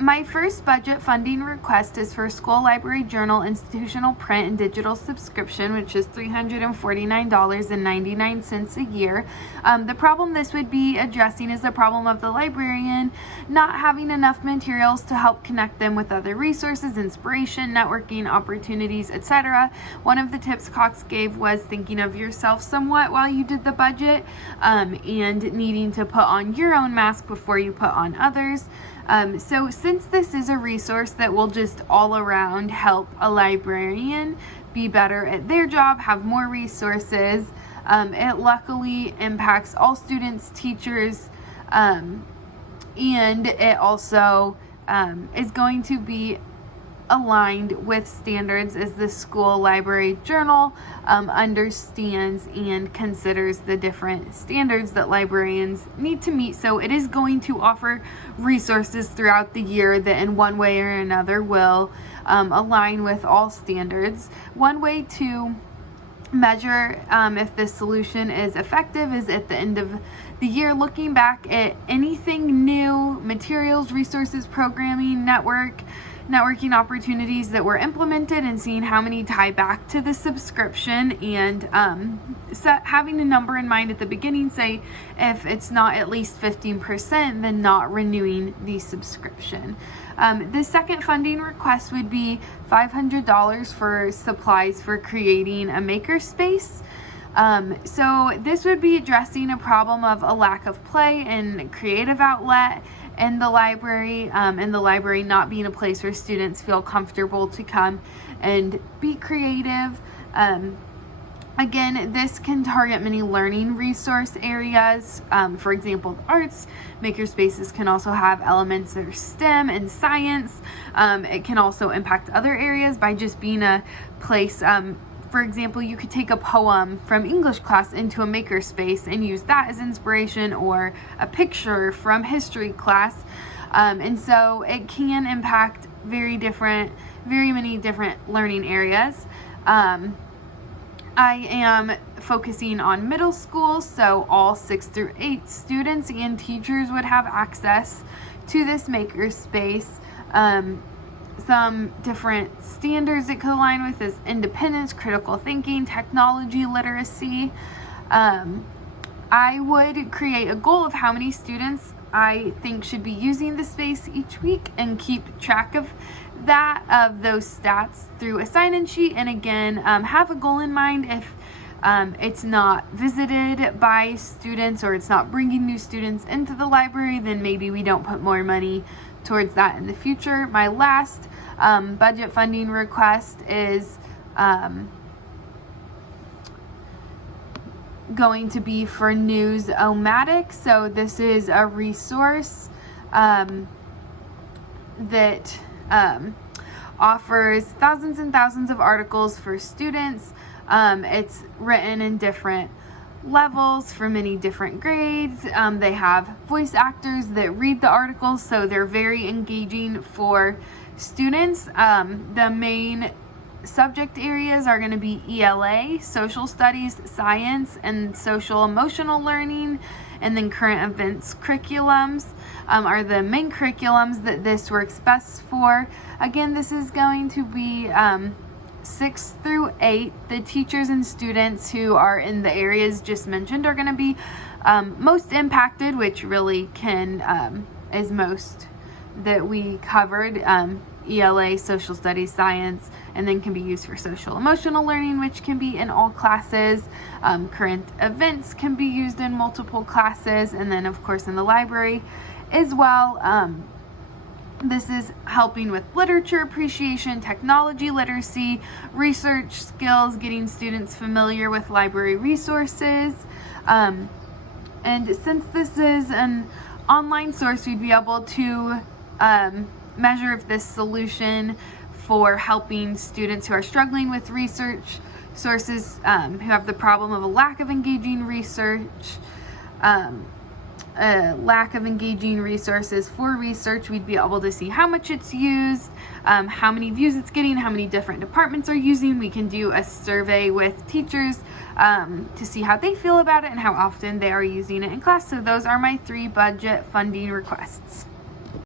My first budget funding request is for School Library Journal institutional print and digital subscription, which is $349.99 a year. The problem this would be addressing is the problem of the librarian not having enough materials to help connect them with other resources, inspiration, networking, opportunities, etc. One of the tips Cox gave was thinking of yourself somewhat while you did the budget, and needing to put on your own mask before you put on others. So since this is a resource that will just all around help a librarian be better at their job, have more resources, it luckily impacts all students, teachers, and it also is going to be aligned with standards as the School Library Journal understands and considers the different standards that librarians need to meet. So it is going to offer resources throughout the year that in one way or another will align with all standards. One way to measure if this solution is effective is at the end of the year, looking back at anything new, materials, resources, programming, networking opportunities that were implemented, and seeing how many tie back to the subscription, and having a number in mind at the beginning. Say if it's not at least 15%, then not renewing the subscription. The second funding request would be $500 for supplies for creating a makerspace. So this would be addressing a problem of a lack of play and creative outlet in the library, not being a place where students feel comfortable to come and be creative. Again, this can target many learning resource areas. For example, the arts. Makerspaces can also have elements of STEM and science. It can also impact other areas by just being a place. For example, you could take a poem from English class into a makerspace and use that as inspiration, or a picture from history class. And so it can impact very many different learning areas. I am focusing on middle school, so all 6 through 8 students and teachers would have access to this makerspace. Some different standards it could align with is independence, critical thinking, technology literacy. I would create a goal of how many students I think should be using the space each week, and keep track of those stats through a sign-in sheet. And again, have a goal in mind. If it's not visited by students, or it's not bringing new students into the library, then maybe we don't put more money towards that in the future. My last budget funding request is going to be for News-O-Matic. So this is a resource that offers thousands and thousands of articles for students. It's written in different levels for many different grades. They have voice actors that read the articles, so they're very engaging for students. The main subject areas are going to be ELA, social studies, science, and social emotional learning. And then current events curriculums are the main curriculums that this works best for. Again, this is going to be 6 through 8. The teachers and students who are in the areas just mentioned are going to be most impacted, which really is most that we covered. ELA, social studies, science, and then can be used for social emotional learning, which can be in all classes. Current events can be used in multiple classes, and then of course in the library as well. This is helping with literature appreciation, technology literacy, research skills, getting students familiar with library resources. And since this is an online source, we'd be able to measure if this solution for helping students who are struggling with research sources, who have the problem of a lack of engaging research, lack of engaging resources for research, we'd be able to see how much it's used, how many views it's getting, how many different departments are using. We can do a survey with teachers to see how they feel about it and how often they are using it in class. So those are my 3 budget funding requests.